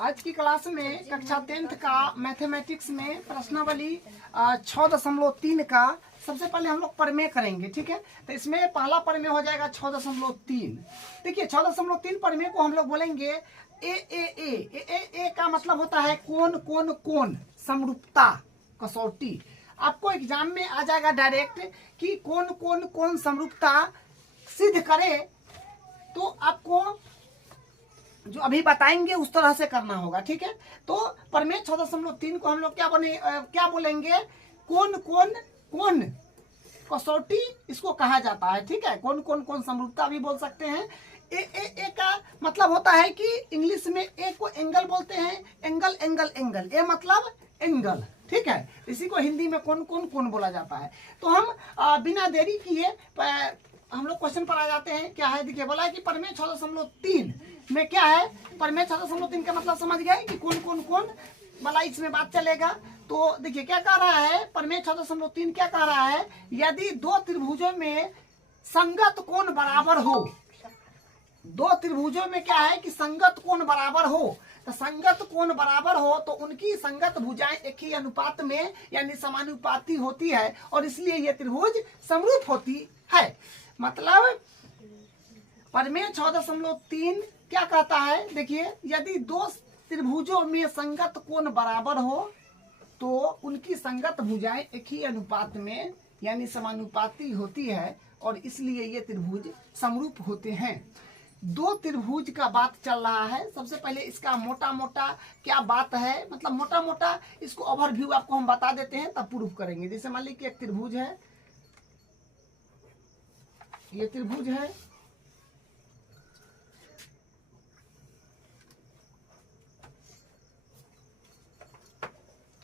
आज की क्लास में कक्षा 10th का मैथमेटिक्स में प्रश्नावली 6.3 का सबसे पहले हम लोग परमेय करेंगे। ठीक है, तो इसमें पहला परमेय हो जाएगा 6.3। देखिए 6.3 परमेय को हम लोग बोलेंगे ए का मतलब होता है कौन कौन कौन समरूपता कसौटी। आपको एग्जाम में आ जाएगा डायरेक्ट कि कौन कौन कौन समरूपता सिद्ध करे, तो आपको जो अभी बताएंगे उस तरह से करना होगा। ठीक है, तो परमेय 6.3 को हम लोग क्या बोलेंगे, कौन कौन कौन कसौटी इसको कहा जाता है। ठीक है, कौन कौन कौन समरूपता भी बोल सकते हैं। ए का मतलब होता है कि इंग्लिश में ए को एंगल बोलते हैं, एंगल एंगल एंगल, ए मतलब एंगल। ठीक है, इसी को हिंदी में कौन कौन कौन बोला जाता है। तो हम बिना देरी किए हम लोग क्वेश्चन पर आ जाते हैं। क्या है, देखिए बोला है कि परमेय 6.3 में क्या है, परमेय 6.3 का मतलब समझ गए कि कौन कौन कौन वाला इसमें बात चलेगा। तो देखिए क्या कह रहा है, परमेय 6.3 क्या कह रहा है, यदि दो त्रिभुजों में संगत कोण बराबर हो, दो त्रिभुजों में क्या है कि संगत कोण बराबर हो, तो संगत कोण बराबर हो तो उनकी संगत भुजाएं एक ही अनुपात में यानी समानुपाती होती है, और इसलिए ये त्रिभुज समरूप होती है। मतलब परमेय 6.3 क्या कहता है, देखिए यदि दो त्रिभुजों में संगत कोण बराबर हो तो उनकी संगत भुजाएं एक ही अनुपात में यानी समानुपाती होती है, और इसलिए ये त्रिभुज समरूप होते हैं। दो त्रिभुज का बात चल रहा है। सबसे पहले इसका मोटा मोटा क्या बात है, मतलब मोटा मोटा इसको ओवरव्यू आपको हम बता देते हैं, तब प्रूफ करेंगे। जैसे मान लीजिए एक त्रिभुज है, ये त्रिभुज है,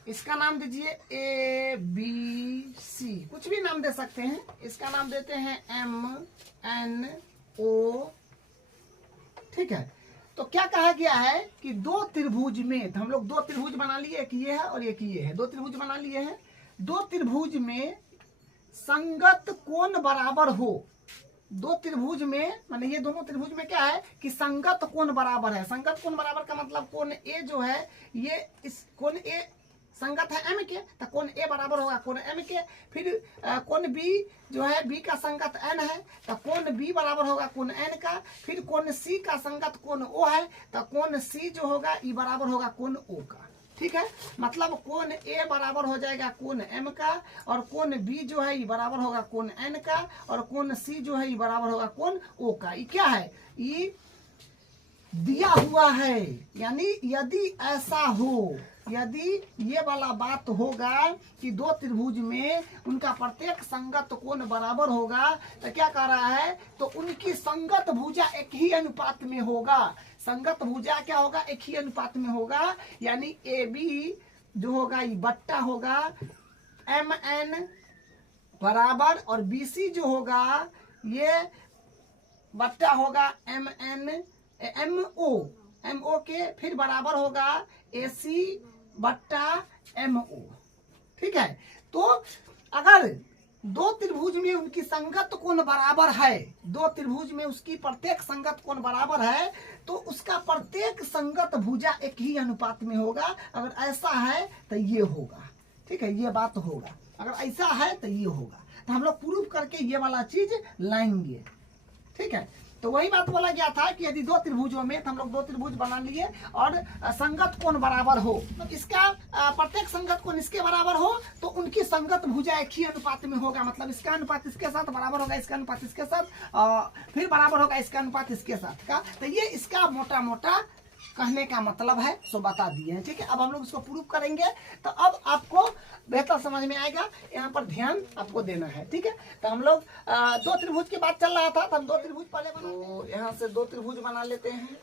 इसका नाम दीजिए ए बी सी, कुछ भी नाम दे सकते हैं। इसका नाम देते हैं एम एन ओ। ठीक है, तो क्या कहा गया है कि दो त्रिभुज में, तो हम लोग दो त्रिभुज बना लिए, एक ये है और एक ये है, दो त्रिभुज बना लिए हैं। दो त्रिभुज में संगत कोण बराबर हो, दो त्रिभुज में माने ये दोनों त्रिभुज में क्या है कि संगत कोण बराबर है। संगत कोण बराबर का मतलब कोण ए जो है, ये इस कोण ए संगत है एम के, तो कोण ए बराबर होगा कोण एम के। फिर कोण बी जो है, बी का संगत एन है, तो कोण बी बराबर होगा कोण एन का। फिर कोण सी का संगत कोण ओ है, तो कोण सी जो होगा ई बराबर होगा कोण ओ का। ठीक है, मतलब कोण ए बराबर हो जाएगा कोण एम का, और कोण बी जो है ई बराबर होगा कोण एन का, और कोण सी जो है ई बराबर होगा कोण ओ का। ये क्या है, ये दिया हुआ है, यानी यदि ऐसा हो, यदि ये वाला बात होगा कि दो त्रिभुज में उनका प्रत्येक संगत कोण बराबर होगा, तो क्या कह रहा है, तो उनकी संगत भुजा एक ही अनुपात में होगा। संगत भुजा क्या होगा, एक ही अनुपात में होगा, यानी ए बी जो होगा ये बट्टा होगा एम एन बराबर, और बी सी जो होगा ये बट्टा होगा एम एन एम ओ के, फिर बराबर होगा ए सी बट्टा एम ओ। ठीक है, तो अगर दो त्रिभुज में उनकी संगत कोण बराबर है, दो त्रिभुज में उसकी प्रत्येक संगत कोण बराबर है, तो उसका प्रत्येक संगत भुजा एक ही अनुपात में होगा। अगर ऐसा है तो ये होगा। ठीक है, ये बात होगा, अगर ऐसा है तो ये होगा, तो हम लोग प्रूफ करके ये वाला चीज लाएंगे। ठीक है, तो वही बात बोला गया था कि यदि दो त्रिभुजों में, तो हम लोग दो त्रिभुज बना लिए और संगत कोण बराबर हो, तो इसका प्रत्येक संगत कोण इसके बराबर हो, तो उनकी संगत भुजा एक ही अनुपात में होगा। मतलब इसका अनुपात इसके साथ बराबर होगा, इसका अनुपात इसके साथ, फिर बराबर होगा इसका अनुपात इसके साथ का। तो ये इसका मोटा मोटा कहने का मतलब है, सो बता दिए हैं। ठीक है, अब हम लोग इसको प्रूफ करेंगे, तो अब आपको बेहतर समझ में आएगा। यहाँ पर ध्यान आपको देना है। ठीक है, तो हम लोग दो त्रिभुज की बात चल रहा था, तो हम दो त्रिभुज पहले बना, तो यहाँ से दो त्रिभुज बना लेते हैं।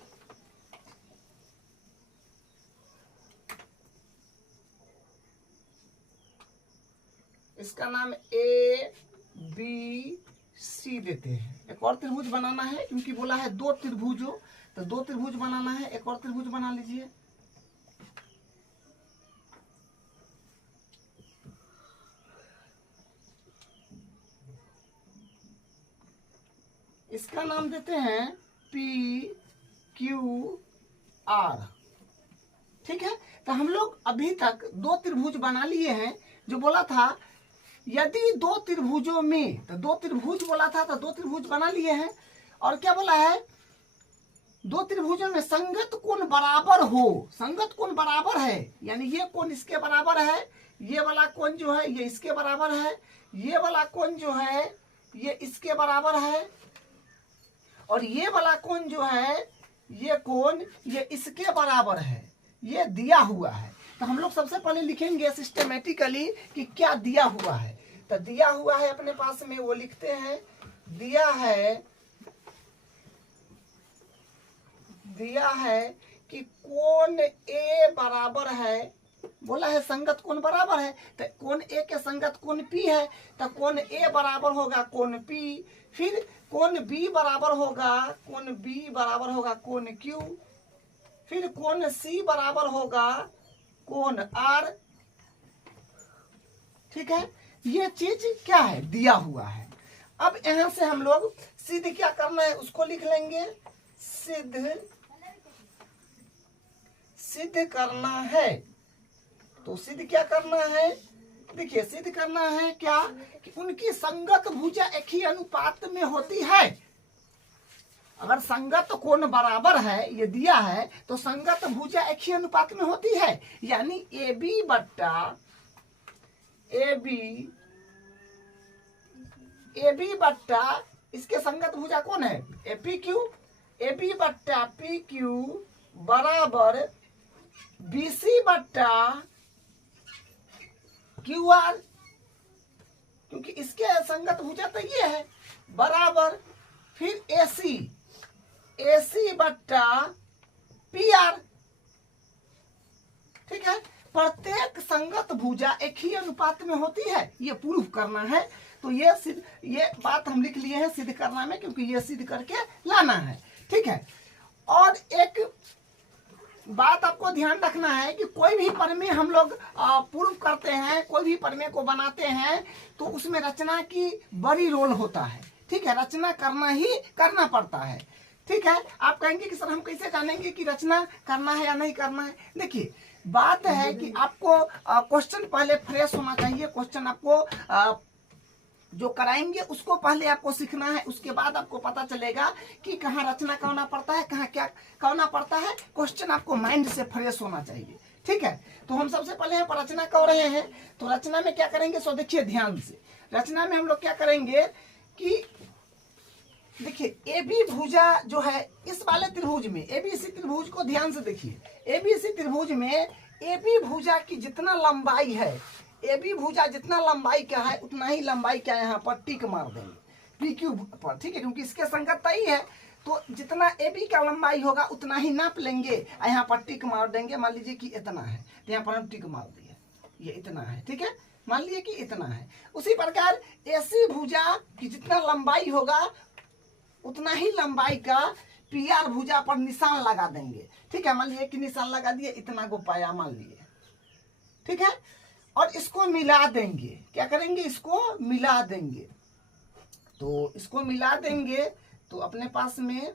इसका नाम ए बी सी देते हैं। एक और त्रिभुज बनाना है, क्योंकि बोला है दो त्रिभुजों, तो दो त्रिभुज बनाना है। एक और त्रिभुज बना लीजिए। इसका नाम देते हैं पी क्यू आर। ठीक है, तो हम लोग अभी तक दो त्रिभुज बना लिए हैं। जो बोला था यदि दो त्रिभुजों में, तो दो त्रिभुज बोला था, तो दो त्रिभुज बना लिए हैं। और क्या बोला है, दो त्रिभुजों में संगत कोण बराबर हो, संगत कोण बराबर है, यानी ये कोण इसके बराबर है, ये वाला कोण जो है ये इसके बराबर है, ये वाला कोण जो है ये इसके बराबर है, और ये वाला कोण जो है ये कोण ये इसके बराबर है, ये दिया हुआ है। तो हम लोग सबसे पहले लिखेंगे सिस्टमेटिकली कि क्या दिया हुआ है। तो दिया हुआ है अपने पास में, वो लिखते हैं, दिया है कि कोण ए बराबर है, बोला है संगत कोण बराबर है, तो कोण ए के संगत कोण पी है, तो कोण ए बराबर होगा कोण पी, फिर कोण बी बराबर होगा, कोण बी बराबर होगा कोण क्यू, फिर कोण सी बराबर होगा कोण आर। ठीक है, ये चीज क्या है, दिया हुआ है। अब यहां से हम लोग सिद्ध क्या करना है उसको लिख लेंगे, सिद्ध करना है। तो सिद्ध क्या करना है, देखिए सिद्ध करना है क्या, कि उनकी संगत भुजा एक ही अनुपात में होती है। अगर संगत कोण बराबर है, ये दिया है, तो संगत भुजा एक ही अनुपात में होती है, यानी ए बी बट्टा ए बी बट्टा इसके संगत भुजा कौन है, A P Q, A B बट्टा पी क्यू बराबर बी सी बट्टा क्यू आर, क्योंकि इसके संगत भुजा तो ये है, बराबर फिर ए सी बट्टा पी आर। ठीक है, प्रत्येक संगत भुजा एक ही अनुपात में होती है, ये प्रूफ करना है। तो ये बात हम लिख लिए हैं सिद्ध करना में, क्योंकि ये सिद्ध करके लाना है। ठीक है, और एक बात आपको ध्यान रखना है कि कोई भी प्रमेय हम लोग प्रूफ करते हैं, कोई भी प्रमेय को बनाते हैं, तो उसमें रचना की बड़ी रोल होता है। ठीक है, रचना करना पड़ता है। ठीक है, आप कहेंगे कि सर हम कैसे जानेंगे कि रचना करना है या नहीं करना है। देखिए बात है कि आपको क्वेश्चन पहले फ्रेश होना चाहिए, क्वेश्चन आपको जो कराएंगे उसको पहले आपको सीखना है, उसके बाद आपको पता चलेगा कि कहाँ रचना करना पड़ता है, कहाँ क्या करना पड़ता है। क्वेश्चन आपको माइंड से फ्रेश होना चाहिए। ठीक है, तो हम सबसे पहले यहाँ पर रचना कर रहे हैं। तो रचना में क्या करेंगे, सो देखिए ध्यान से, रचना में हम लोग क्या करेंगे कि देखिए ए बी भुजा जो है इस वाले त्रिभुज में, एबीसी त्रिभुज को ध्यान से देखिए, एबीसी त्रिभुज में ए बी भुजा की जितना लंबाई है, ए बी भुजा जितना लंबाई का है उतना ही लंबाई का यहाँ पर टिक मार देंगे पी क्यू पर। ठीक है, क्योंकि इसके संगत तय है, तो जितना ए बी का लंबाई होगा उतना ही नाप लेंगे, यहाँ पर टिक मार देंगे। मान लीजिए कि इतना है, तो यहाँ पर हम टिक मार दिए, ये इतना है। ठीक है, मान लीजिए कि इतना है। उसी प्रकार एसी भुजा की जितना लंबाई होगा उतना ही लंबाई का पी आर भुजा पर निशान लगा देंगे। ठीक है, मान लीजिए कि निशान लगा दिए, इतना को पाया मान लिए। ठीक है, और इसको मिला देंगे, क्या करेंगे, इसको मिला देंगे। तो इसको मिला देंगे तो अपने पास में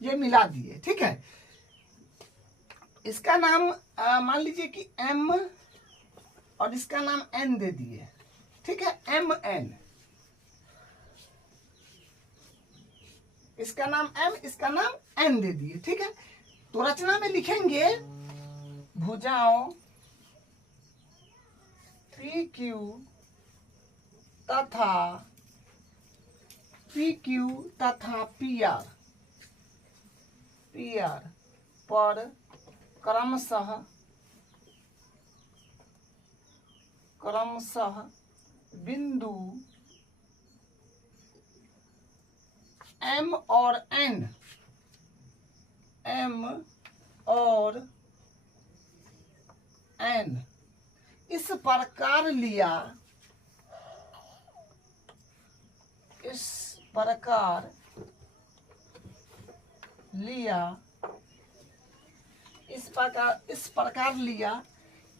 ये मिला दिए। ठीक है, इसका नाम मान लीजिए कि m और इसका नाम n दे दिए। ठीक है, m n, इसका नाम m, इसका नाम n दे दिए। ठीक है, तो रचना में लिखेंगे भुजाओं पी क्यू तथा पी आर पर क्रमशः बिंदु m और n इस प्रकार लिया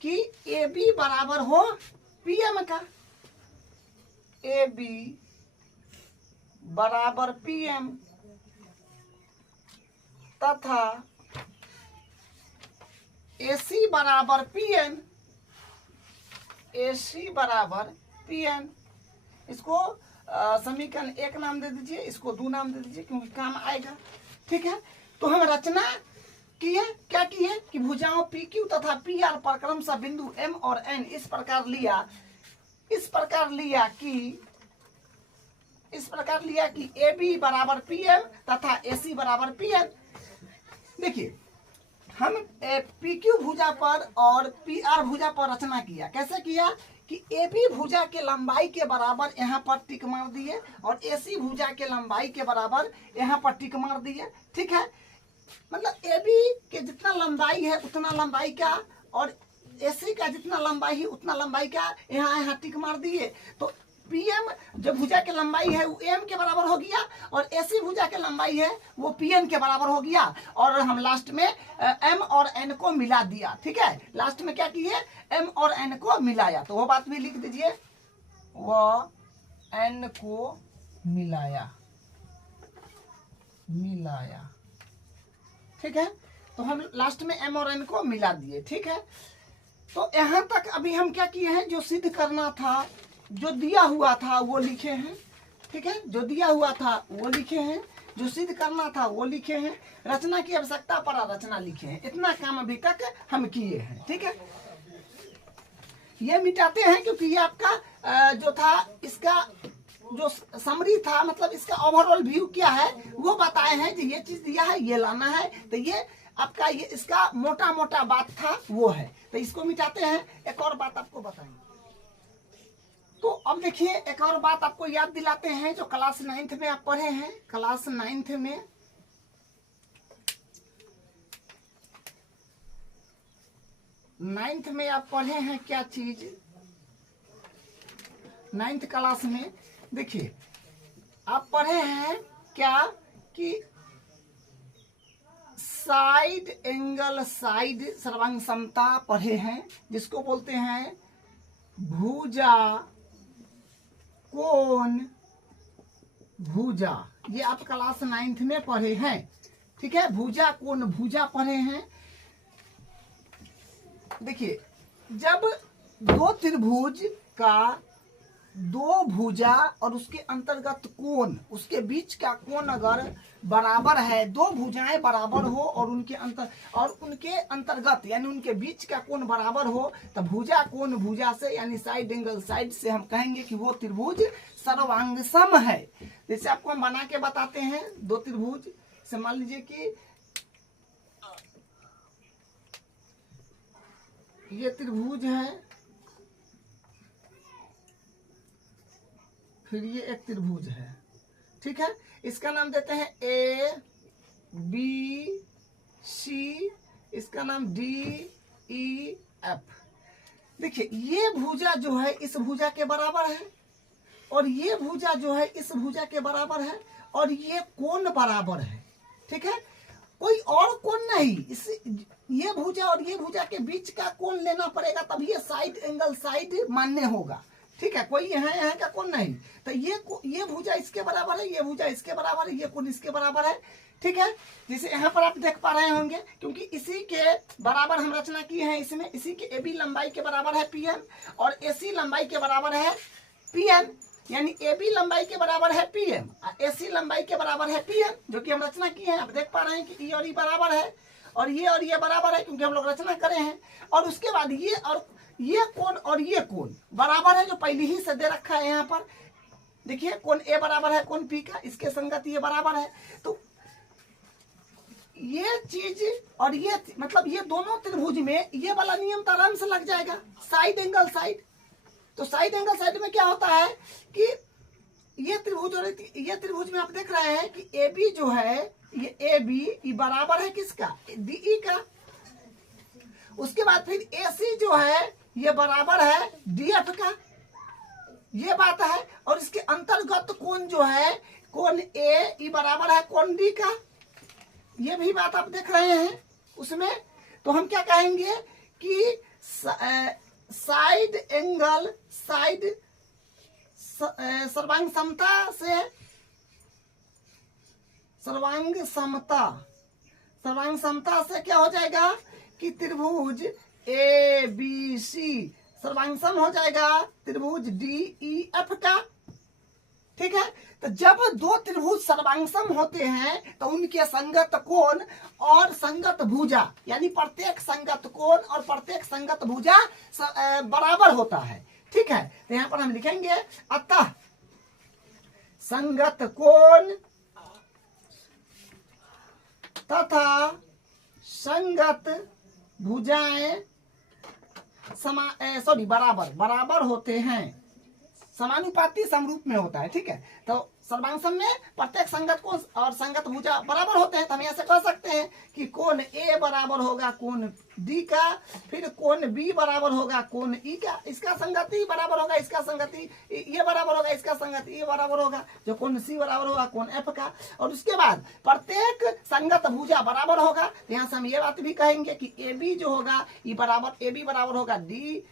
कि ए बी बराबर हो पी एम का, ए बी बराबर पी एम तथा AC बराबर PN, AC बराबर PN। इसको समीकरण 1 नाम दे दीजिए, इसको 2 नाम दे दीजिए, क्योंकि काम आएगा। ठीक है, तो हम रचना की है, क्या की है कि भुजाओं PQ तथा PR पर क्रमशः बिंदु M और N इस प्रकार लिया कि AB बराबर PM तथा AC बराबर PN। देखिए, हम PQ भुजा पर और PR भुजा पर रचना किया। कैसे किया कि AB भुजा के लंबाई के बराबर यहाँ पर टिक मार दिए और AC भुजा के लंबाई के बराबर यहाँ पर टिक मार दिए। ठीक है, मतलब AB के जितना लंबाई है उतना लंबाई का और AC का जितना लंबाई है उतना लंबाई का यहाँ टिक मार दिए। तो PM जो भुजा के लंबाई है वो M के बराबर हो गया और AC भुजा के लंबाई है वो PN के बराबर हो गया। और हम लास्ट में M और N को मिला दिया। ठीक है, लास्ट में क्या किए, M और N को मिलाया। तो वो बात भी लिख दीजिए, वो N को मिलाया। ठीक है, तो हम लास्ट में M और N को मिला दिए। ठीक है, तो यहाँ तक अभी हम क्या किए हैं, जो सिद्ध करना था, जो दिया हुआ था वो लिखे हैं। ठीक है, जो दिया हुआ था वो लिखे हैं, जो सिद्ध करना था वो लिखे हैं, रचना की आवश्यकता पर रचना लिखे हैं। इतना काम अभी तक हम किए हैं। ठीक है, ये मिटाते हैं क्योंकि ये आपका जो था, इसका जो समरी था, मतलब इसका ओवरऑल व्यू क्या है वो बताए हैं कि ये चीज दिया है, ये लाना है। तो ये आपका ये इसका मोटा मोटा बात था वो है। तो इसको मिटाते हैं। एक और बात आपको बताएंगे। तो अब देखिए, एक और बात आपको याद दिलाते हैं जो क्लास 9th में आप पढ़े हैं। क्लास 9th में आप पढ़े हैं क्या चीज, 9th क्लास में देखिए आप पढ़े हैं क्या कि साइड एंगल, साइड सर्वांग समता पढ़े हैं, जिसको बोलते हैं भुजा कोण भुजा। ये आप क्लास 9th में पढ़े हैं। ठीक है, भुजा कोण भुजा पढ़े हैं। देखिए, जब दो त्रिभुज का दो भुजा और उसके अंतर्गत कोण, उसके बीच का कोण अगर बराबर है, दो भुजाएं बराबर हो और उनके अंतर्गत यानी उनके बीच का कोण बराबर हो, तो भुजा कोण भुजा से यानी साइड एंगल साइड से हम कहेंगे कि वो त्रिभुज सर्वांग सम है। जैसे आपको हम बना के बताते हैं, दो त्रिभुज से मान लीजिए कि ये त्रिभुज है, फिर ये एक त्रिभुज है। ठीक है, इसका नाम देते हैं ABC, इसका नाम DEF। देखिए, ये भुजा जो है इस भुजा के बराबर है और ये भुजा जो है इस भुजा के बराबर है और ये कोण बराबर है। ठीक है, कोई और कोण नहीं, इस ये भुजा और ये भुजा के बीच का कोण लेना पड़ेगा, तभी ये साइड एंगल साइड मान्य होगा। ठीक है, कोई यहाँ का कोण नहीं। तो ये भुजा इसके बराबर है, ये भुजा इसके बराबर है, ये कोण इसके बराबर है। ठीक है, जैसे यहाँ पर आप देख पा रहे होंगे, क्योंकि इसी के बराबर हम रचना की है। इसमें इसी के AB लंबाई के बराबर है PM और AC लंबाई के बराबर है PN, यानी AB लंबाई के बराबर है PM और AC लंबाई के बराबर है PN, जो कि हम रचना की है। आप देख पा रहे हैं कि ये और ये बराबर है और ये बराबर है, क्योंकि हम लोग रचना करे हैं। और उसके बाद ये कोण और ये कोण बराबर है, जो पहले ही से दे रखा है यहाँ पर। देखिए, कोण A बराबर है कोण P का, इसके संगत ये बराबर है। तो ये चीज और ये मतलब ये दोनों त्रिभुज में ये वाला नियम तो आराम से लग जाएगा, साइड एंगल साइड। तो साइड एंगल साइड में क्या होता है कि ये त्रिभुज और ये त्रिभुज में आप देख रहे हैं कि AB जो है, ये AB ये बराबर है किसका, DE का। उसके बाद फिर AC जो है ये बराबर है DF का, ये बात है। और इसके अंतर्गत कोण जो है कोण A ये बराबर है कोण D का, ये भी बात आप देख रहे हैं उसमें। तो हम क्या कहेंगे कि साइड एंगल साइड सर्वांग समता से सर्वांग समता से क्या हो जाएगा कि त्रिभुज ए बी सी सर्वांगसम हो जाएगा त्रिभुज डी ई एफ का। ठीक है, तो जब दो त्रिभुज सर्वांगसम होते हैं तो उनके संगत कोण और संगत भुजा यानी प्रत्येक संगत कोण और प्रत्येक संगत भुजा बराबर होता है। ठीक है, तो यहां पर हम लिखेंगे अतः संगत कोण तथा संगत भुजाएं बराबर होते हैं, समानुपाती समरूप में होता है। ठीक है, तो सर्वांगसम में प्रत्येक संगत कोण और संगत भुजा बराबर होते हैं, तो हम ऐसे कह सकते हैं कि कोण ए बराबर होगा कोण डी का, फिर कोण बी बराबर होगा कोण ई का, इसका संगति बराबर होगा इसका संगति ये बराबर होगा इसका संगति ये बराबर होगा, जो कोण सी बराबर होगा कोण एफ का, और उसके बाद प्रत्येक संगत भुजा बराबर होगा। यहाँ से हम ये बात भी कहेंगे कि ए बी जो होगा ए बी बराबर होगा डी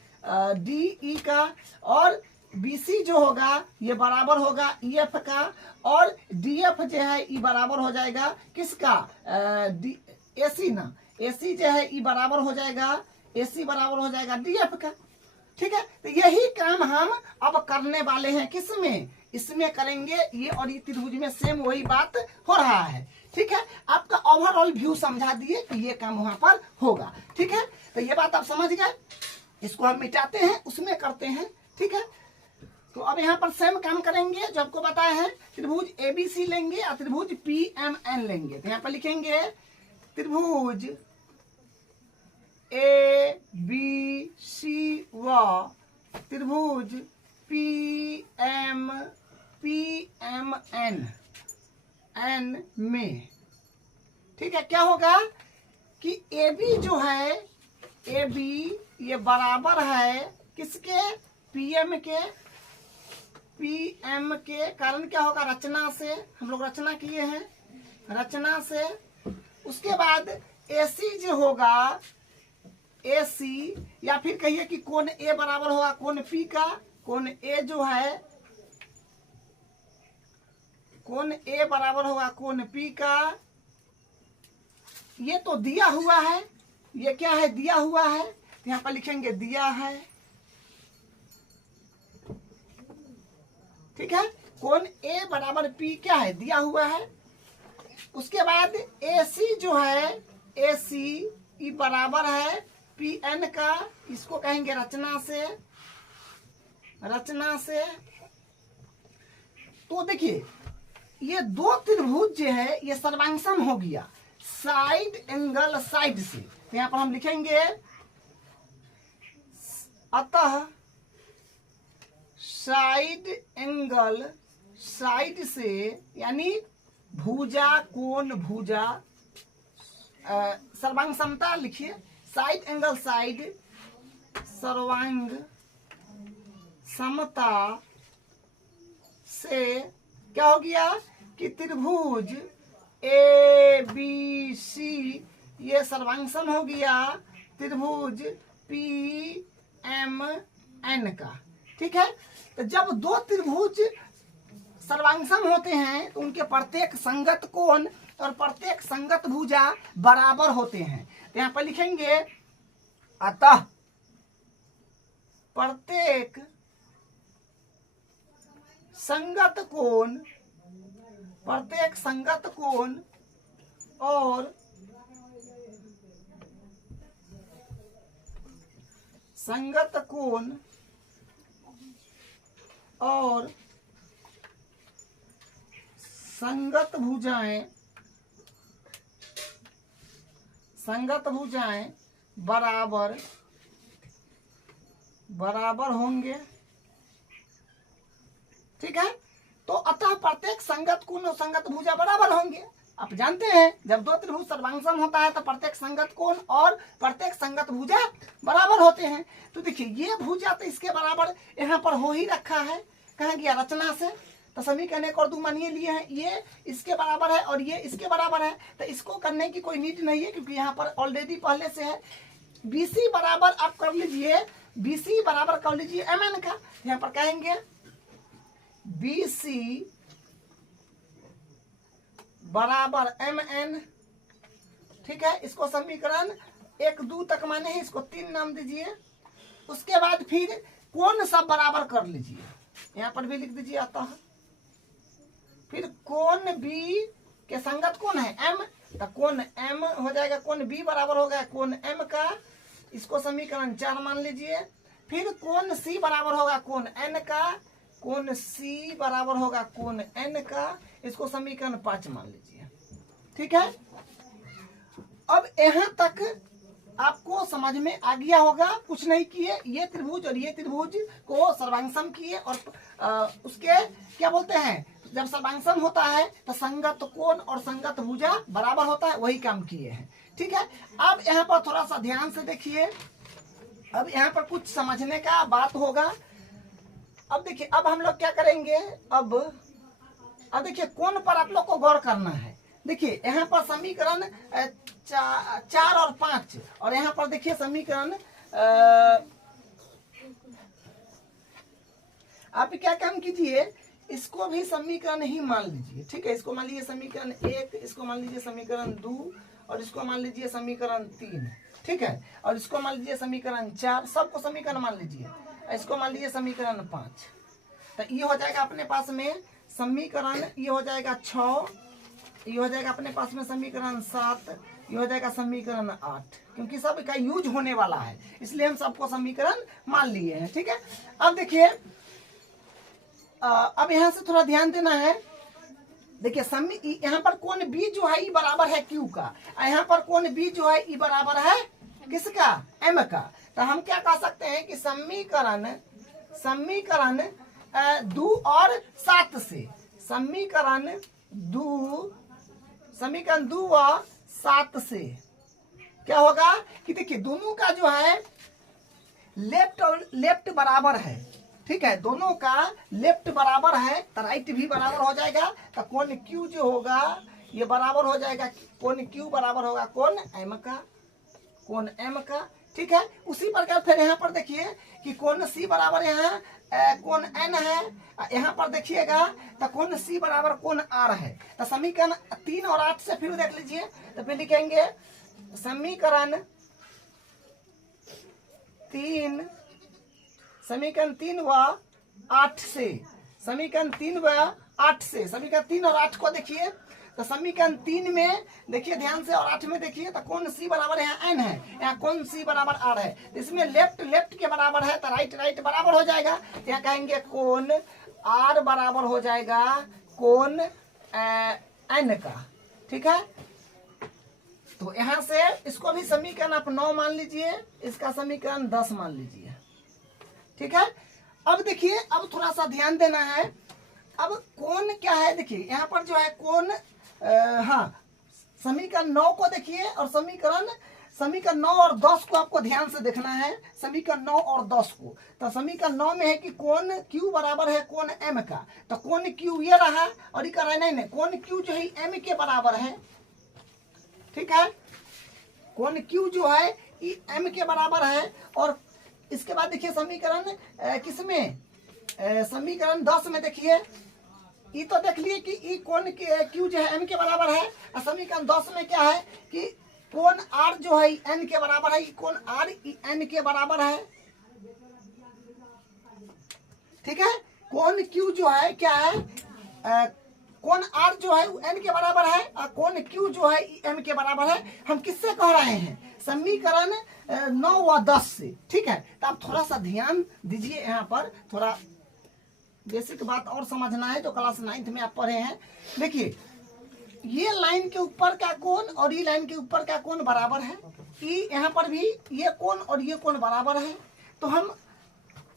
ई का, और BC जो होगा ये बराबर होगा EF का, और DF जो है ई बराबर हो जाएगा किसका AC ना, AC जो है ई बराबर हो जाएगा AC बराबर हो जाएगा DF का। ठीक है, तो यही काम हम अब करने वाले हैं किसमें, इसमें करेंगे ये, और ये त्रिभुज में सेम वही बात हो रहा है। ठीक है, आपका ओवरऑल व्यू समझा दिए कि ये काम वहां पर होगा। ठीक है, तो ये बात आप समझ गए, इसको हम मिटाते हैं उसमें करते हैं। ठीक है, तो अब यहाँ पर सेम काम करेंगे जो आपको बताया है, त्रिभुज ABC लेंगे और त्रिभुज PMN लेंगे। तो यहाँ पर लिखेंगे त्रिभुज ABC व त्रिभुज PMN में। ठीक है, क्या होगा कि AB जो है AB ये बराबर है किसके, PM के। PM के कारण क्या होगा, रचना से, हम लोग रचना किए हैं, रचना से। उसके बाद AC जो होगा AC, या फिर कहिए कि कोण A बराबर होगा कोण P का, कोण A जो है कोण A बराबर होगा कोण P का। ये तो दिया हुआ है, ये क्या है दिया हुआ है, यहाँ पर लिखेंगे दिया है। ठीक है, कोण A बराबर P क्या है दिया हुआ है। उसके बाद AC जो है AC ई बराबर है PN का, इसको कहेंगे रचना से, रचना से। तो देखिए ये दो त्रिभुज जो है ये सर्वांगसम हो गया साइड एंगल साइड से। तो यहाँ पर हम लिखेंगे अतः साइड एंगल साइड से, यानी भुजा कोण भुजा सर्वांग समता लिखिए, साइड एंगल साइड सर्वांग समता से क्या हो गया कि त्रिभुज ABC ये सर्वांगसम हो गया त्रिभुज PMN का। ठीक है, तो जब दो त्रिभुज सर्वांगसम होते हैं तो उनके प्रत्येक संगत कोण और प्रत्येक संगत भुजा बराबर होते हैं। तो यहाँ पर लिखेंगे अतः प्रत्येक संगत कोण और संगत कोण और संगत भुजाएं बराबर होंगे। ठीक है, तो अतः प्रत्येक संगत कोण और संगत भुजा बराबर होंगे। आप जानते हैं जब दो त्रिभुज सर्वांगसम होता है तो प्रत्येक संगत कोण और प्रत्येक संगत भुजा बराबर होते हैं। तो देखिए ये भुजा तो इसके बराबर यहाँ पर हो ही रखा है, कहाँ गया रचना से, तो समीकरण एक और दो मानिए लिए हैं, ये इसके बराबर है और ये इसके बराबर है, तो इसको करने की कोई नीड नहीं है क्योंकि यहाँ पर ऑलरेडी पहले से है। BC बराबर आप कर लीजिए, BC बराबर कर लीजिए MN का, यहाँ पर कहेंगे BC बराबर MN। ठीक है, इसको समीकरण 1 2 तक माने हैं, इसको 3 नाम दीजिए। उसके बाद फिर कोण सब बराबर कर लीजिए, यहाँ पर भी लिख दीजिए आता है। फिर कोण बी के संगत कौन है m, तो कोण m हो जाएगा, कोण b बराबर हो गया कोण m का, इसको समीकरण 4 मान लीजिए। फिर कोण c बराबर होगा कोण n का, कोण c बराबर होगा कोण n का, इसको समीकरण 5 मान लीजिए। ठीक है, अब यहाँ तक आपको समझ में आ गया होगा। कुछ नहीं किए, ये त्रिभुज और ये त्रिभुज को सर्वांगसम किए और उसके क्या बोलते हैं, जब सर्वांगसम होता है तो संगत कोण और संगत भुजा बराबर होता है, वही काम किए हैं। ठीक है, अब यहाँ पर थोड़ा सा ध्यान से देखिए, अब यहाँ पर कुछ समझने का बात होगा। अब देखिए, अब हम लोग क्या करेंगे, अब देखिए कोण पर आप लोग को गौर करना है। देखिए यहाँ पर समीकरण 4 और 5, और यहाँ पर देखिए समीकरण आप क्या काम कीजिए, इसको भी समीकरण ही मान लीजिए। ठीक है, इसको मान लीजिए समीकरण 1, इसको मान लीजिए समीकरण 2, और इसको मान लीजिए समीकरण 3। ठीक है, और इसको मान लीजिए समीकरण 4, सबको समीकरण मान लीजिए। इसको मान लीजिए समीकरण 5, तो ये हो जाएगा अपने पास में समीकरण, ये हो जाएगा 6, ये हो जाएगा अपने पास में समीकरण 7, ये हो जाएगा समीकरण 8, क्योंकि सब का यूज होने वाला है इसलिए हम सबको समीकरण मान लिए हैं। ठीक है, अब देखिए, अब यहाँ से थोड़ा ध्यान देना है। देखिए यहाँ पर कोण B जो है, E बराबर है Q का, यहाँ पर कोण B जो है, E बराबर है किसका, M का। तो हम क्या कह सकते हैं कि समीकरण 2 और 7 से, समीकरण 2 और 7 से क्या होगा कि देखिए दोनों का जो है लेफ्ट और लेफ्ट बराबर है। ठीक है, दोनों का लेफ्ट बराबर है तो राइट भी बराबर हो जाएगा। तो कोण Q जो होगा ये बराबर हो जाएगा, कोण Q बराबर होगा कोण M का, कोण M का। ठीक है, उसी प्रकार फिर यहाँ पर देखिए कि कोण C बराबर यहाँ कोण N है, यहाँ पर देखिएगा तो कोण C बराबर कोण R है। तो समीकरण 3 और 8 से फिर देख लीजिए, तो फिर लिखेंगे समीकरण 3 व 8 से, समीकरण 3 व 8 से, समीकरण 3 और 8 को देखिए। तो समीकरण 3 में देखिए ध्यान से, और 8 में देखिए, तो कोण C बराबर यहाँ n है, यहाँ कोण C बराबर R है। इसमें लेफ्ट के बराबर है तो राइट बराबर हो जाएगा। यहाँ कहेंगे कोण R बराबर हो जाएगा कोण n का। ठीक है, तो यहाँ से इसको भी समीकरण आप 9 मान लीजिए, इसका समीकरण 10 मान लीजिए। ठीक है, अब देखिए, अब थोड़ा सा ध्यान देना है। अब कोण क्या है, देखिए यहाँ पर जो है कोण, हाँ, समीकरण 9 को देखिए, और समीकरण 9 और 10 को आपको ध्यान से देखना है। समीकरण 9 और 10 को, तो समीकरण 9 में है कि कोण Q बराबर है कोण M का, तो कोण Q ये रहा, और ये कह रहा नहीं, कोण Q जो है M के बराबर है। ठीक है, कोण Q जो है ये M के बराबर है। और इसके बाद देखिए समीकरण किसमें, समीकरण 10 में देखिए, ये तो देख लिए कि ये कोण Q जो है M के बराबर है, और समीकरण 10 में क्या है कि कोण R जो है N के बराबर है, कोण R N के बराबर है। ठीक है, कोण Q जो है क्या है, कोण R जो है N के बराबर है, और कोण Q जो है M के बराबर है। हम किससे कह रहे हैं, समीकरण 9 व 10 से। ठीक है, तो आप थोड़ा सा ध्यान दीजिए, यहाँ पर थोड़ा बेसिक बात और समझना है जो क्लास 9th में आप पढ़े हैं। देखिए ये लाइन के ऊपर का कोण और ये लाइन के ऊपर का कोण बराबर है, ये यहाँ पर भी ये कोण और ये कोण बराबर है। तो हम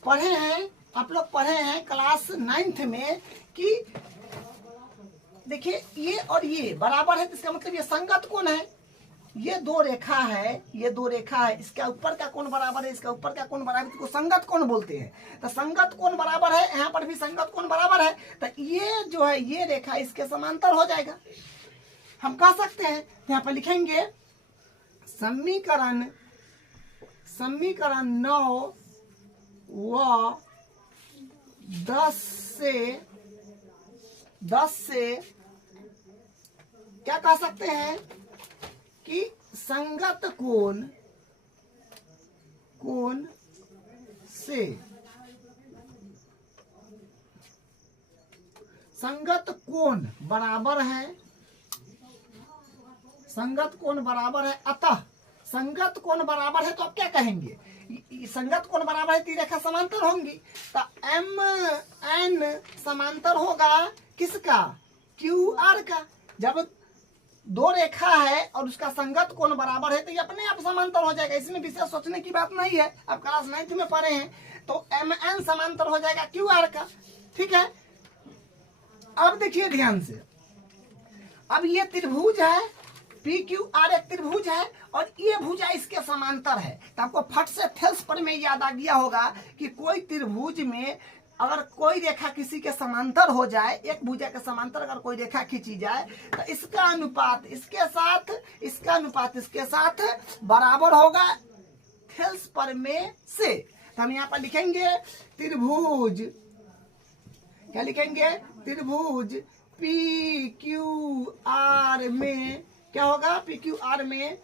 पढ़े हैं, आप लोग पढ़े हैं क्लास 9th में कि देखिए ये और ये बराबर है, तो इसका मतलब ये संगत कोण है। ये दो रेखा है, ये दो रेखा है, इसका ऊपर का कोण बराबर है, इसका ऊपर का कोण बराबर है, इसको संगत कोण बोलते हैं। तो संगत कोण बराबर है, यहाँ पर भी संगत कोण बराबर है, तो ये जो है ये रेखा इसके समांतर हो जाएगा। हम कह सकते हैं, यहाँ पर लिखेंगे समीकरण 9 व 10 से क्या कह सकते हैं कि संगत कोण कोण से संगत कोण बराबर है, संगत कोण बराबर है, अतः संगत कोण बराबर है, तो आप क्या कहेंगे, संगत कोण बराबर है, तीन रेखा समांतर होंगी, तो एम एन समांतर होगा किसका, क्यू आर का। जब दो रेखा है और उसका संगत कोण बराबर है तो ये अपने आप समांतर हो जाएगा, इसमें विशेष सोचने की बात नहीं है, आप क्लास 9th में पढ़े हैं। तो एम एन समांतर हो जाएगा क्यू आर का, ठीक है। अब देखिए ध्यान से, अब ये त्रिभुज है, पी क्यू आर एक त्रिभुज है और ये भुजा इसके समांतर है, तो आपको फट से थेल्स पर में याद आ गया होगा कि कोई त्रिभुज में अगर कोई रेखा किसी के समांतर हो जाए, एक भुजा के समांतर अगर कोई रेखा खींची जाए तो इसका अनुपात इसके साथ, इसका अनुपात इसके साथ बराबर होगा थेल्स पर में से। तो हम यहाँ पर लिखेंगे त्रिभुज, क्या लिखेंगे, त्रिभुज पी क्यू आर में क्या होगा, पी क्यू आर में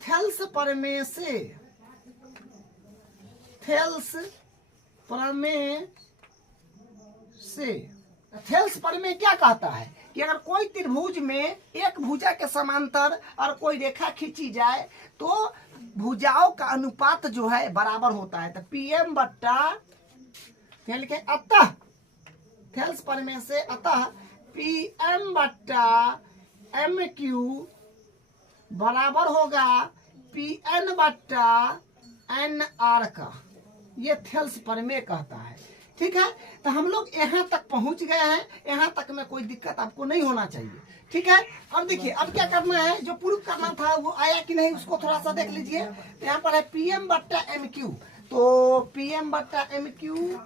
थेल्स प्रमेय से, थेल्स प्रमेय से। थेल्स प्रमेय क्या कहता है कि अगर कोई त्रिभुज में एक भुजा के समांतर और कोई रेखा खींची जाए तो भुजाओं का अनुपात जो है बराबर होता है। तो पीएम बट्टा क्या लिखे, अतः थेल्स प्रमेय से, अतः पीएम बट्टा एम क्यू बराबर होगा पी एन बट्टा एन आर का, ये थेल्स प्रमेय कहता है, ठीक है। तो हम लोग यहाँ तक पहुंच गए हैं, यहाँ तक में कोई दिक्कत आपको नहीं होना चाहिए, ठीक है। अब देखिए अब क्या करना है, जो प्रूफ करना था वो आया कि नहीं उसको थोड़ा सा देख लीजिए। तो यहाँ पर है पीएम बट्टा एम क्यू, तो पीएम बट्टा एम क्यू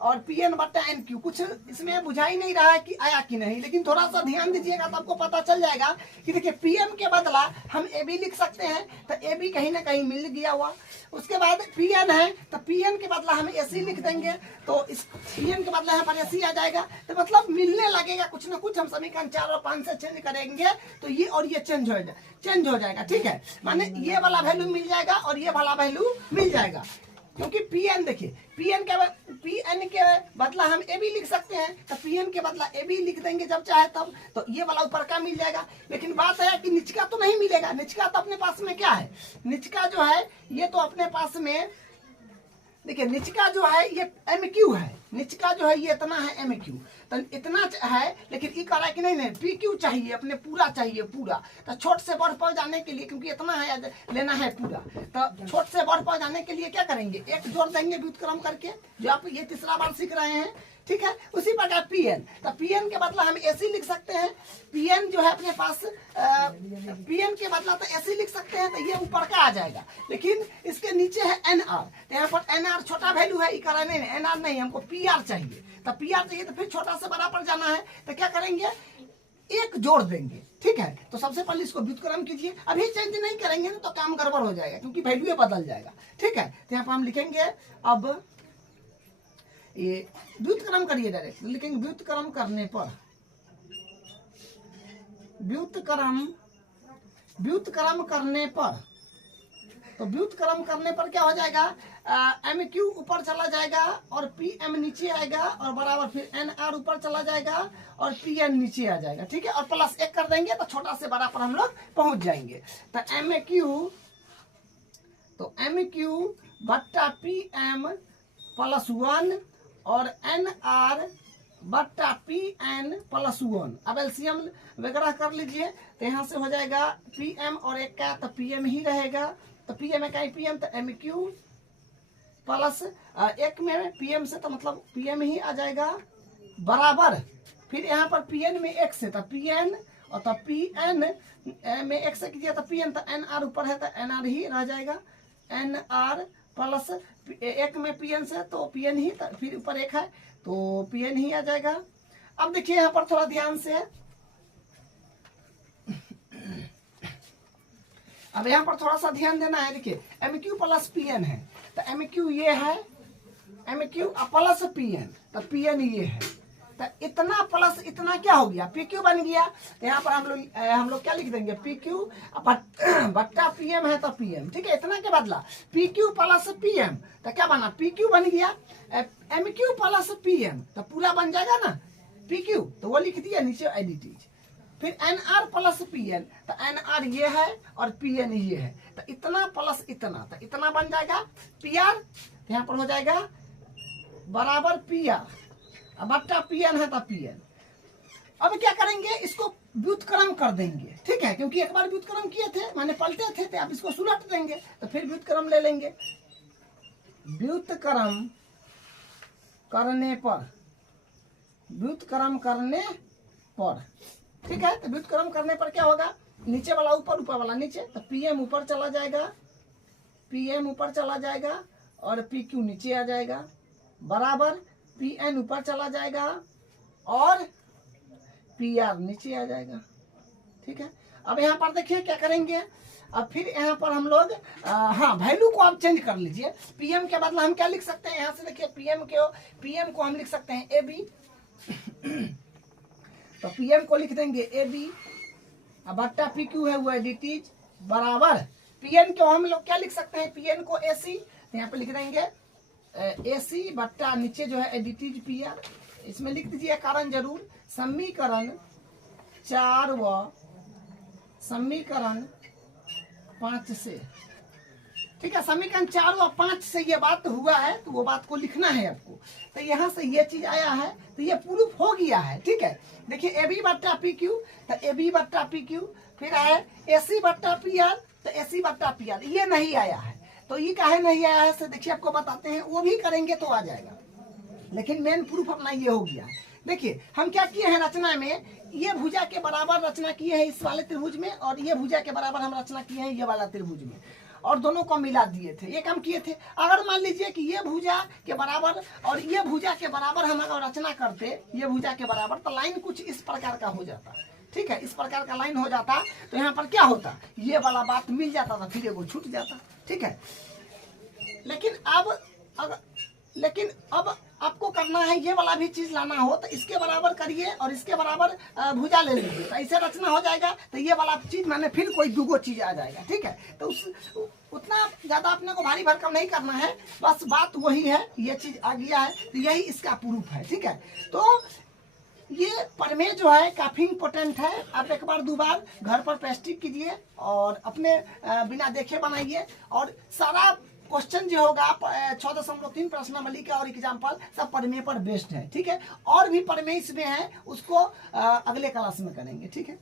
और पी एन बट्टा एन क्यू, कुछ इसमें बुझा ही नहीं रहा है कि आया कि नहीं, लेकिन थोड़ा सा ध्यान दीजिएगा तो आपको पता चल जाएगा कि देखिए पीएम के बदला हम ए बी लिख सकते हैं, तो ए बी कहीं ना कहीं मिल गया हुआ। उसके बाद पी एन है तो पी एन के बदला हम ए सी लिख देंगे, तो इस पी एन के बदला यहाँ पर ए सी आ जाएगा, तो मतलब मिलने लगेगा कुछ ना कुछ। हम समीकरण 4 और 5 से चेंज करेंगे तो ये और ये चेंज हो जाएगा, ठीक है। माने ये वाला वैल्यू मिल जाएगा और ये वाला वैल्यू मिल जाएगा, क्योंकि पीएन देखिए पीएन के बदला हम ए बी लिख सकते हैं, तो पीएन के बदला ए बी लिख देंगे जब चाहे तब, तो ये वाला ऊपर का मिल जाएगा। लेकिन बात है कि निचका तो नहीं मिलेगा, निचका तो अपने पास में क्या है, निचका जो है ये तो अपने पास में देखिए निचका जो है ये एम क्यू है, निचका जो है ये इतना है एम क्यू, तो इतना है, लेकिन ये कह रहा है कि नहीं पी क्यू चाहिए, अपने पूरा चाहिए पूरा। तो छोट से बढ़ पर जाने के लिए, क्योंकि इतना है लेना है पूरा, तो छोट से बढ़ पर जाने के लिए क्या करेंगे, एक जोड़ देंगे व्युत्क्रम करके, जो आप ये तीसरा बार सीख रहे हैं, ठीक है। उसी प्रकार पीएन, तो पीएन के बदला हम एसी लिख सकते हैं, पीएन जो है अपने पास पीएन के बदला तो एसी लिख सकते हैं, तो ये ऊपर का आ जाएगा। लेकिन इसके नीचे है एनआर, तो यहाँ पर एनआर छोटा वैल्यू है, नहीं एनआर नहीं, हमको पीआर चाहिए, तो पीआर चाहिए तो फिर छोटा से बड़ा पर जाना है, तो क्या करेंगे एक जोड़ देंगे, ठीक है। तो सबसे पहले इसको व्युत्क्रम कीजिए, अभी चेंज नहीं करेंगे ना तो काम गड़बड़ हो जाएगा, क्योंकि वैल्यू बदल जाएगा, ठीक है। तो यहाँ पर हम लिखेंगे, अब ये व्युत्क्रम करिए डायरेक्ट, लिखेंगे व्युत्क्रम करने पर, व्युत्क्रम करने पर, तो व्युत्क्रम करने पर क्या हो जाएगा, एम क्यू ऊपर चला जाएगा और पी एम नीचे आएगा और बराबर फिर एन आर ऊपर चला जाएगा और पी एन नीचे आ जाएगा, ठीक है। और प्लस 1 कर देंगे तो छोटा से बड़ा पर हम लोग पहुंच जाएंगे। तो एम क्यू बट्टा पी एम प्लस 1 और एन आर बट्टा पी एन प्लस 1। अब एलसीएम वगैरह कर लीजिए, तो यहाँ से हो जाएगा पी एम और 1 का, तो पी एम ही रहेगा, तो पी एम का पी एम, तो एम क्यू प्लस 1 में पी एम से, तो मतलब पी एम ही आ जाएगा बराबर, फिर यहाँ पर पी एन में 1 से, तो पी एन और तो पी एन में 1 से कीजिए तो पी एन, तो एन आर ऊपर है तो एन आर ही रह जाएगा, एन आर प्लस 1 में पी एन से तो पी एन ही, तो फिर ऊपर 1 है तो पी एन ही आ जाएगा। अब देखिए यहाँ पर थोड़ा ध्यान से, अब यहाँ पर थोड़ा सा ध्यान देना है, देखिए M Q plus P N है, तो एम क्यू ये है, M Q plus P N, तो पी एन ये है, तो इतना प्लस इतना क्या हो गया, पी क्यू बन गया। तो यहाँ पर हम लोग क्या लिख देंगे, पी क्यू बट्टा पी एम है तो पी एम, ठीक है। इतना के बदला P Q plus P M, तो क्या बना, पी क्यू बन गया, M Q plus P M, तो पूरा बन जाएगा ना पी क्यू, तो वो लिख दिया नीचे एडिटीज। फिर N R plus P N, तो एन आर ये है और पी एन ये है, तो इतना प्लस इतना, तो इतना बन जाएगा पी आर, तो यहाँ पर हो जाएगा बराबर पी आर, बट्टा पी एन है तो पी एन। अब क्या करेंगे, इसको व्युत्क्रम कर देंगे, ठीक है, क्योंकि एक बार व्युत्क्रम किए थे, माने पलटे थे, तो आप इसको सुलट देंगे, तो फिर व्युत्क्रम ले लेंगे। व्युत्क्रम करने पर, व्युत्क्रम करने पर, ठीक है। तो व्युत्क्रम करने पर क्या होगा, नीचे वाला ऊपर, ऊपर वाला नीचे, तो पीएम ऊपर चला जाएगा, पीएम ऊपर चला जाएगा और पी क्यू नीचे आ जाएगा, बराबर पी एन ऊपर चला जाएगा और पी आर नीचे आ जाएगा, ठीक है। अब यहाँ पर देखिए क्या करेंगे, अब फिर यहाँ पर हम लोग हाँ वैल्यू को आप चेंज कर लीजिए। पीएम के बदला हम क्या लिख सकते हैं, यहाँ से देखिए पीएम को हम लिख सकते हैं ए बी, तो पीएम को लिख देंगे ए बी, बट्टा पी क्यू है वो एडिटीज, बराबर पीएन को हम लोग क्या लिख सकते हैं, पीएन को ए सी, तो यहाँ पे लिख देंगे ए सी बट्टा नीचे जो है एडिटीज पी आर। इसमें लिख दीजिए कारण जरूर, समीकरण 4 व समीकरण 5 से, ठीक है। समीकरण 4 व 5 से ये बात हुआ है, तो वो बात को लिखना है आपको। तो यहाँ से ये चीज आया है, तो ये प्रूफ हो गया है, ठीक है। देखिए ए बी बट्टा पी क्यू, तो ए बी बट्टा पी क्यू, फिर आया ए सी बट्टा पी आर, तो ए सी बट्टा पी आर, ये नहीं आया है। तो ये काहे नहीं आया है, से देखिए आपको बताते हैं, वो भी करेंगे तो आ जाएगा, लेकिन मेन प्रूफ अपना ये हो गया है। देखिए हम क्या किए हैं रचना में, ये भुजा के बराबर रचना किए हैं इस वाले त्रिभुज में, और ये भुजा के बराबर हम रचना किए हैं ये वाला त्रिभुज में, और दोनों को मिला दिए थे, ये काम किए थे। अगर मान लीजिए कि ये भुजा के बराबर और ये भुजा के बराबर हम अगर रचना करते, ये भुजा के बराबर, तो लाइन कुछ इस प्रकार का हो जाता, ठीक है, इस प्रकार का लाइन हो जाता, तो यहाँ पर क्या होता, ये वाला बात मिल जाता था, फिर एगो छूट जाता, ठीक है। लेकिन अब आपको करना है, ये वाला भी चीज लाना हो तो इसके बराबर करिए और इसके बराबर भुजा ले लीजिए, तो ऐसे रचना हो जाएगा। तो ये वाला चीज मैंने फिर कोई दूगो चीज आ जाएगा, ठीक है। तो उतना ज्यादा अपने को भारी भरकम नहीं करना है, बस बात वही है, ये चीज आ गया है, तो यही इसका प्रूफ है, ठीक है। तो ये प्रमेय जो है काफी इम्पोर्टेंट है, आप एक बार 2 बार घर पर प्रैक्टिस कीजिए और अपने बिना देखे बनाइए, और सारा क्वेश्चन जो होगा 6.3 प्रश्नावली का और एग्जाम्पल सब प्रमेय पर बेस्ड है, ठीक है। और भी प्रमेय इसमें है, उसको अगले क्लास में करेंगे, ठीक है।